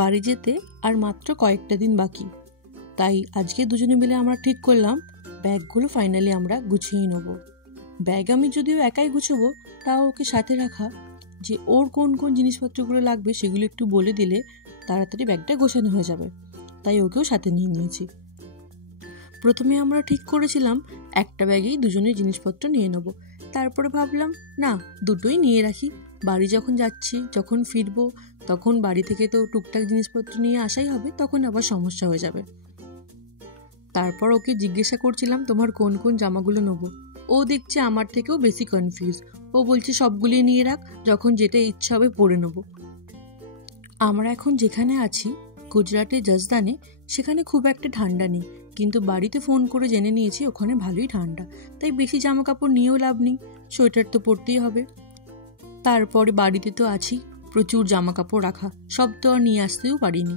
বাড়ি যেতে আর মাত্র কয়েকটা দিন বাকি, তাই আজকে দুজনে মিলে আমরা ঠিক করলাম ব্যাগগুলো ফাইনালি আমরা গুছিয়ে নেব। ব্যাগ আমি যদিও একাই গুছবো, তাও ওকে সাথে রাখা, যে ওর কোন কোন জিনিসপত্রগুলো লাগবে সেগুলো একটু বলে দিলে তাড়াতাড়ি ব্যাগটা গোছানো হয়ে যাবে, তাই ওকেও সাথে নিয়ে নিয়েছি। প্রথমে আমরা ঠিক করেছিলাম একটা ব্যাগেই দুজনের জিনিসপত্র নিয়ে নেব, তারপরে ভাবলাম না, দুটোই নিয়ে রাখি, বাড়ি যখন যাচ্ছি, যখন ফিরবো তখন বাড়ি থেকে তো টুকটাক জিনিসপত্র নিয়ে আসাই হবে, তখন আবার সমস্যা হয়ে যাবে। তারপর ওকে জিজ্ঞাসা করছিলাম তোমার কোন কোন জামাগুলো নেবো। ও দেখছে আমার থেকেও বেশি কনফিউজ, ও বলছে সবগুলি নিয়ে রাখ, যখন যেটা ইচ্ছা হবে পরে নেবো। আমরা এখন যেখানে আছি গুজরাটের জজদানে, সেখানে খুব একটা ঠান্ডা নেই, কিন্তু বাড়িতে ফোন করে জেনে নিয়েছি ওখানে ভালোই ঠান্ডা, তাই বেশি জামা কাপড় নিয়েও লাভ নেই, সোয়েটার তো পরতেই হবে। তারপরে বাড়িতে তো আছি, প্রচুর জামা কাপড় রাখা, সব তো আর নিয়ে আসতেও পারিনি।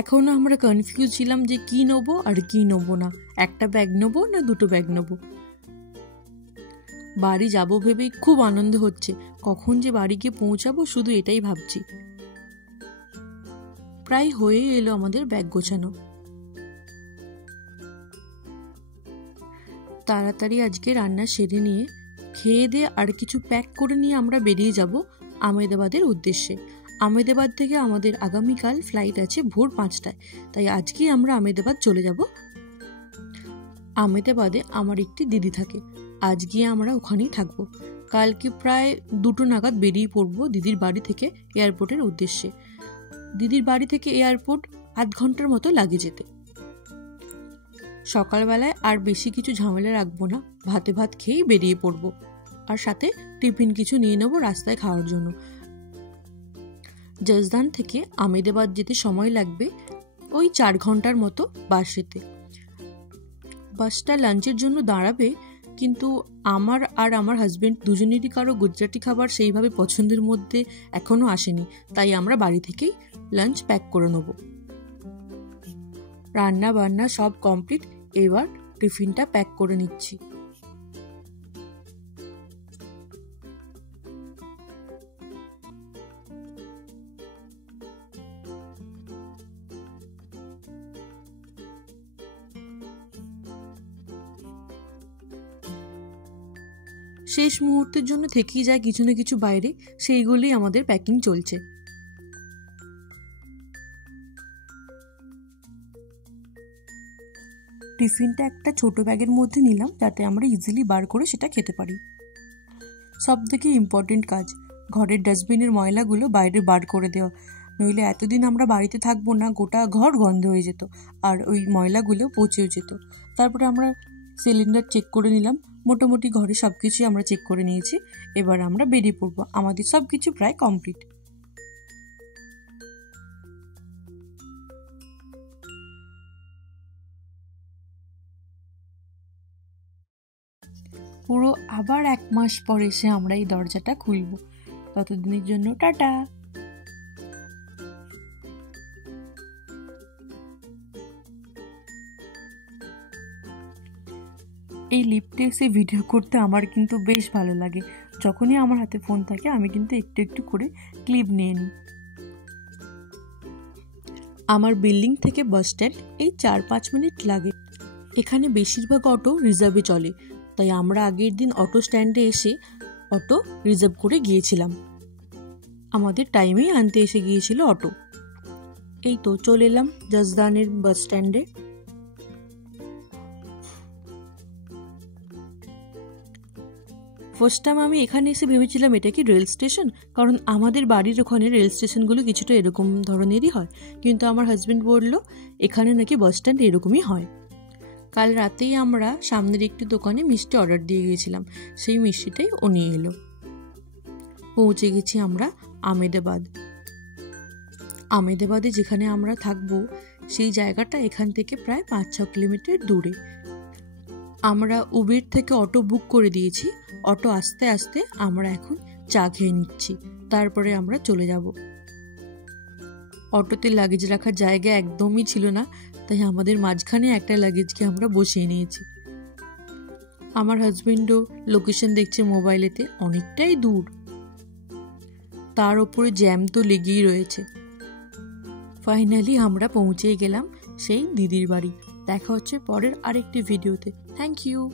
এখনো আমরা কনফিউজ ছিলাম যে কি নেবো আর কি নেবো না, একটা ব্যাগ নেবো না দুটো ব্যাগ নেবো। বাড়ি যাবো ভেবেই খুব আনন্দ হচ্ছে, কখন যে বাড়ি গিয়ে পৌঁছাবো শুধু এটাই ভাবছি। প্রায় হয়ে এলো আমাদের ব্যাগ গোছানো। তাড়াতাড়ি আজকে রান্না সেরে নিয়ে খেয়ে দিয়ে আর কিছু প্যাক করে নিয়ে আমরা বেরিয়ে যাব আহমেদাবাদের উদ্দেশ্যে। আহমেদাবাদ থেকে আমাদের আগামীকাল ফ্লাইট আছে ভোর 5টায়, তাই আজকেই আমরা আহমেদাবাদ চলে যাব। আহমেদাবাদে আমার একটি দিদি থাকে, আজ গিয়ে আমরা ওখানেই থাকবো। কালকে প্রায় 2টো নাগাদ বেরিয়ে পড়বো দিদির বাড়ি থেকে এয়ারপোর্টের উদ্দেশ্যে। দিদির বাড়ি থেকে এয়ারপোর্ট 8 ঘন্টার মতো লাগে যেতে। সকালবেলায় আর বেশি কিছু ঝামেলা রাখবো না, ভাতে ভাত খেয়েই বেরিয়ে পড়বো, আর সাথে টিফিন কিছু নিয়ে নেবো রাস্তায় খাওয়ার জন্য। জজদান থেকে আহমেদাবাদ যেতে সময় লাগবে ওই 4 ঘন্টার মতো বাসেতে। বাসটা লাঞ্চের জন্য দাঁড়াবে, কিন্তু আমার আর আমার হাজবেন্ড দুজনেরই কারো গুজরাটি খাবার সেইভাবে পছন্দের মধ্যে এখনো আসেনি, তাই আমরা বাড়ি থেকেই লাঞ্চ প্যাক করে নেব। রান্না বান্না সব কমপ্লিট, এবার টিফিনটা প্যাক করে নিচ্ছি। শেষ মুহূর্তের জন্য থেকেই যায় কিছু না কিছু বাইরে, সেইগুলোই আমাদের প্যাকিং চলছে। টিফিনটা একটা ছোট ব্যাগের মধ্যে নিলাম, যাতে আমরা ইজিলি বার করে সেটা খেতে পারি। সব থেকে ইম্পর্টেন্ট কাজ, ঘরের ডাস্টবিনের ময়লাগুলো বাইরে বার করে দেওয়া, নইলে এতদিন আমরা বাড়িতে থাকবো না, গোটা ঘর গন্ধ হয়ে যেত আর ওই ময়লাগুলো পচেও যেত। তারপরে আমরা সিলিন্ডার চেক করে নিলাম, মোটামুটি ঘরে সব কিছুই আমরা চেক করে নিয়েছি। এবার আমরা বেরিয়ে পড়বো, আমাদের সব কিছু প্রায় কমপ্লিট। পুরো আবার 1 মাস পর এসে আমরা এই দরজাটা খুলব, ততদিনের জন্য টাটা। এই লিফটে এসে ভিডিও করতে আমার কিন্তু বেশ ভালো লাগে, যখনই আমার হাতে ফোন থাকে আমি কিন্তু একটু একটু করে ক্লিপ নিয়ে নিই। আমার বিল্ডিং থেকে বাস স্ট্যান্ড এই 4-5 মিনিট লাগে। এখানে বেশিরভাগ অটো রিজার্ভে চলে, তাই আমরা আগের দিন অটো স্ট্যান্ডে এসে অটো রিজার্ভ করে গিয়েছিলাম। আমাদের টাইমেই আনতে এসে গিয়েছিল অটো। এই তো চলে এলাম জজদানের বাস স্ট্যান্ডে। ফার্স্ট টাইম আমি এখানে এসে ভেবেছিলাম এটা কি রেল স্টেশন, কারণ আমাদের বাড়ির ওখানে রেল স্টেশনগুলো কিছুটা এরকম ধরনেরই হয়, কিন্তু আমার হাজব্যান্ড বলল এখানে নাকি বাস স্ট্যান্ড এরকমই হয়। কাল রাতেই আমরা সামনের একটি দোকানে মিষ্টি অর্ডার দিয়ে গিয়েছিলাম, সেই মিষ্টিটাই ও নিয়ে এলো। পৌঁছে গেছি আমরা আহমেদাবাদ। আহমেদাবাদে যেখানে আমরা থাকবো সেই জায়গাটা এখান থেকে প্রায় 5-6 কিলোমিটার দূরে। আমরা উবের থেকে অটো বুক করে দিয়েছি, অটো আস্তে আস্তে আমরা এখন চা খেয়ে নিচ্ছি, তারপরে আমরা চলে যাব। অটোতে লাগেজ রাখার জায়গা একদমই ছিল না, তাই আমাদের মাঝখানে একটা লাগেজকে আমরা বসিয়ে নিয়েছি। আমার হাজবেন্ডও লোকেশন দেখছে মোবাইলেতে, অনেকটাই দূর। তার উপরে জ্যাম তো লেগেই রয়েছে। ফাইনালি আমরা পৌঁছেই গেলাম সেই দিদির বাড়ি। দেখা হচ্ছে পরের আরেকটি ভিডিওতে। Thank you.